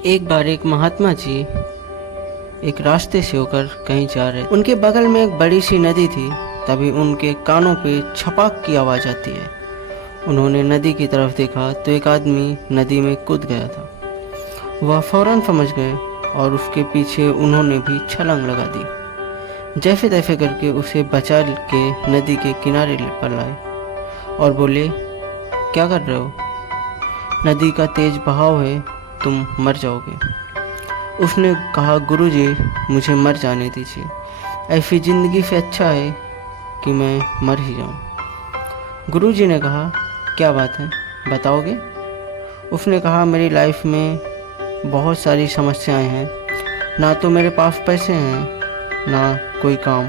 एक बार एक महात्मा जी एक रास्ते से होकर कहीं जा रहे। उनके बगल में एक बड़ी सी नदी थी। तभी उनके कानों पे छपाक की आवाज़ आती है। उन्होंने नदी की तरफ देखा तो एक आदमी नदी में कूद गया था। वह फौरन समझ गए और उसके पीछे उन्होंने भी छलांग लगा दी। जैसे तैसे करके उसे बचा के नदी के किनारे पर लाए और बोले, क्या कर रहे हो? नदी का तेज बहाव है, तुम मर जाओगे। उसने कहा, गुरुजी, मुझे मर जाने दीजिए। ऐसी ज़िंदगी से अच्छा है कि मैं मर ही जाऊं। गुरुजी ने कहा, क्या बात है, बताओगे? उसने कहा, मेरी लाइफ में बहुत सारी समस्याएं हैं। ना तो मेरे पास पैसे हैं, ना कोई काम।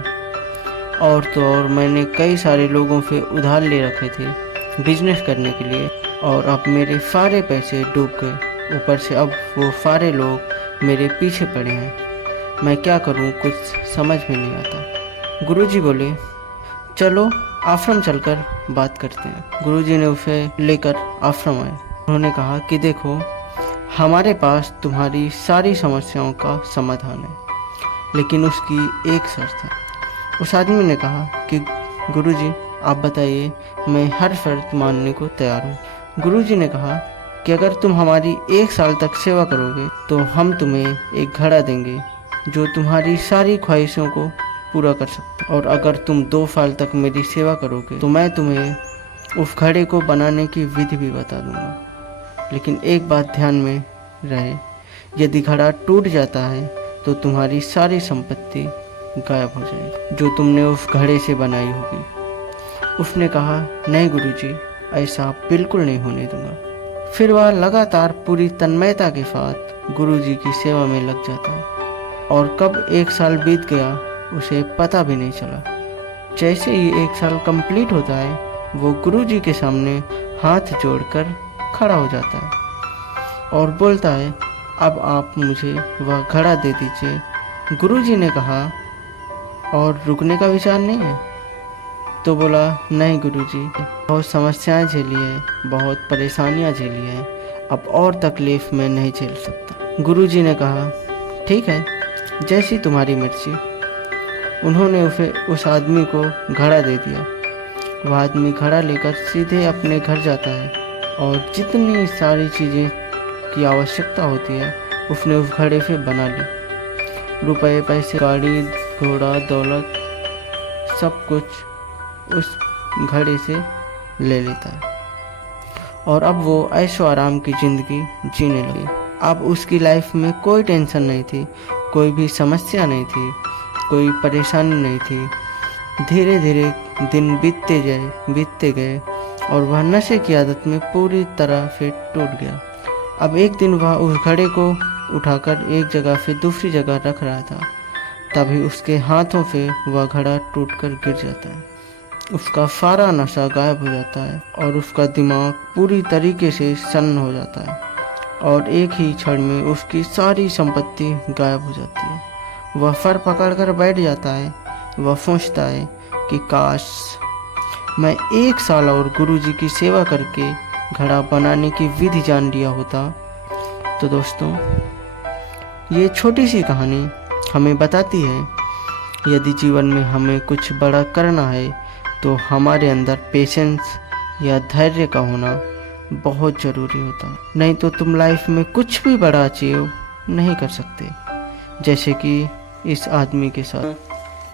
और तो और मैंने कई सारे लोगों से उधार ले रखे थे बिजनेस करने के लिए, और अब मेरे सारे पैसे डूब गए। ऊपर से अब वो सारे लोग मेरे पीछे पड़े हैं। मैं क्या करूं, कुछ समझ में नहीं आता। गुरुजी बोले, चलो आश्रम चलकर बात करते हैं। गुरुजी ने उसे लेकर आश्रम आए। उन्होंने कहा कि देखो, हमारे पास तुम्हारी सारी समस्याओं का समाधान है, लेकिन उसकी एक शर्त है। उस आदमी ने कहा कि गुरुजी, आप बताइए, मैं हर शर्त मानने को तैयार हूँ। गुरुजी ने कहा कि अगर तुम हमारी 1 साल तक सेवा करोगे तो हम तुम्हें एक घड़ा देंगे जो तुम्हारी सारी ख्वाहिशों को पूरा कर सकता है, और अगर तुम 2 साल तक मेरी सेवा करोगे तो मैं तुम्हें उस घड़े को बनाने की विधि भी बता दूंगा। लेकिन एक बात ध्यान में रहे, यदि घड़ा टूट जाता है तो तुम्हारी सारी संपत्ति गायब हो जाएगी जो तुमने उस घड़े से बनाई होगी। उसने कहा, नहीं गुरुजी, ऐसा बिल्कुल नहीं होने दूंगा। फिर वह लगातार पूरी तन्मयता के साथ गुरुजी की सेवा में लग जाता है, और कब 1 साल बीत गया उसे पता भी नहीं चला। जैसे ही 1 साल कंप्लीट होता है, वो गुरुजी के सामने हाथ जोड़कर खड़ा हो जाता है और बोलता है, अब आप मुझे वह घड़ा दे दीजिए। गुरुजी ने कहा, और रुकने का विचार नहीं है? तो बोला, नहीं गुरुजी, बहुत समस्याएं झेली है, बहुत परेशानियां झेली है, अब और तकलीफ मैं नहीं झेल सकता। गुरुजी ने कहा, ठीक है, जैसी तुम्हारी मर्जी। उन्होंने उस आदमी को घड़ा दे दिया। वह आदमी घड़ा लेकर सीधे अपने घर जाता है, और जितनी सारी चीज़ें की आवश्यकता होती है उसने उस घड़े से बना ली। रुपए, पैसे, गाड़ी, घोड़ा, दौलत, सब कुछ उस घड़े से ले लेता है, और अब वो ऐशो आराम की ज़िंदगी जीने लगी। अब उसकी लाइफ में कोई टेंशन नहीं थी, कोई भी समस्या नहीं थी, कोई परेशानी नहीं थी। धीरे धीरे दिन बीतते गए और वह नशे की आदत में पूरी तरह से टूट गया। अब एक दिन वह उस घड़े को उठाकर एक जगह से दूसरी जगह रख रहा था। तभी उसके हाथों से वह घड़ा टूटकर गिर जाता है। उसका सारा नशा गायब हो जाता है और उसका दिमाग पूरी तरीके से सन्न हो जाता है, और एक ही क्षण में उसकी सारी संपत्ति गायब हो जाती है। वह सर पकड़कर बैठ जाता है। वह सोचता है कि काश मैं 1 साल और गुरुजी की सेवा करके घड़ा बनाने की विधि जान लिया होता। तो दोस्तों, ये छोटी सी कहानी हमें बताती है, यदि जीवन में हमें कुछ बड़ा करना है तो हमारे अंदर पेशेंस या धैर्य का होना बहुत ज़रूरी होता है। नहीं तो तुम लाइफ में कुछ भी बड़ा अचीव नहीं कर सकते, जैसे कि इस आदमी के साथ।